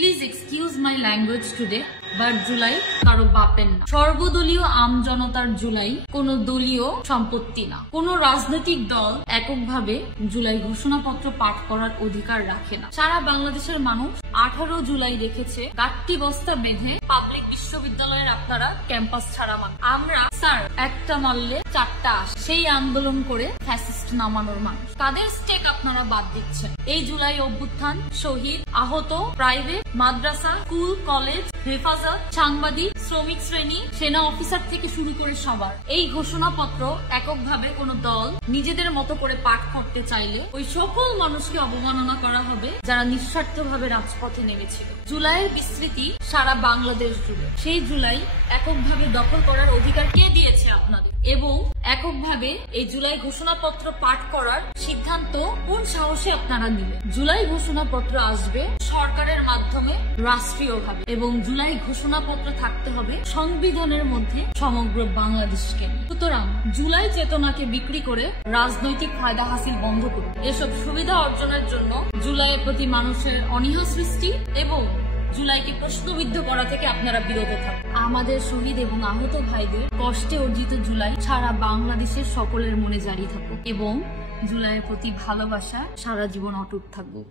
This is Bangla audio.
Please excuse my language today, but July কারো বাপের না। সর্বদলীয় আমজনতার জুলাই কোনো দলীয় সম্পত্তি না। কোনো রাজনৈতিক দল এককভাবে জুলাই ঘোষণাপত্র পাঠ করার অধিকার রাখে না। সারা বাংলাদেশের মানুষ 18 জুলাই রেখেছে গাট্টি বস্তা বেঁধে পাবলিক বিশ্ববিদ্যালয়ের আপনারা ক্যাম্পাস ছাড়া মান। আমরা স্যার একটা মারলে 4টা আসে, সেই আন্দোলন করে ফ্যাসিস্ট নামানোর মানুষ। তাদের স্টেক আপনারা বাদ দিচ্ছেন। এই জুলাই অভ্যুত্থান শহীদ, আহত, প্রাইভেট, মাদ্রাসা, স্কুল, কলেজ, হেফাজত, সাংবাদিক, শ্রমিক শ্রেণী, সেনা অফিসার থেকে শুরু করে সবার এই ঘোষণাপত্র এককভাবে কোন দল নিজেদের মতো করে পাঠ করতে চাইলে ওই সকল মানুষকে অবমাননা করা হবে যারা নিঃস্বার্থভাবে রাজপথে নেমেছিল। জুলাইয়ের বিস্তৃতি সারা বাংলাদেশ জুড়ে। সেই জুলাই এককভাবে দখল করার অধিকার কে দিয়েছে আপনাদের? এবং এককভাবে এই জুলাই ঘোষণাপত্র পাঠ করার সিদ্ধান্ত কোন সাহসে আপনারা নিলেন? জুলাই ঘোষণাপত্র আসবে সরকারের মাধ্যমে রাষ্ট্রীয়ভাবে, এবং জুলাই ঘোষণাপত্র থাকতে হবে সংবিধানের মধ্যে সমগ্র বাংলাদেশকে। সুতরাং জুলাই চেতনাকে বিক্রি করে রাজনৈতিক ফায়দা হাসিল বন্ধ করুন। এসব সুবিধা অর্জনের জন্য জুলাইয়ের প্রতি মানুষের অনীহা সৃষ্টি এবং জুলাইকে প্রশ্নবিদ্ধ করা থেকে আপনারা বিরত থাকুন। আমাদের শহীদ এবং আহত ভাইদের কষ্টে অর্জিত জুলাই সারা বাংলাদেশের সকলের মনে জারি থাকুক এবং জুলাইয়ের প্রতি ভালোবাসা সারা জীবন অটুট থাকুক।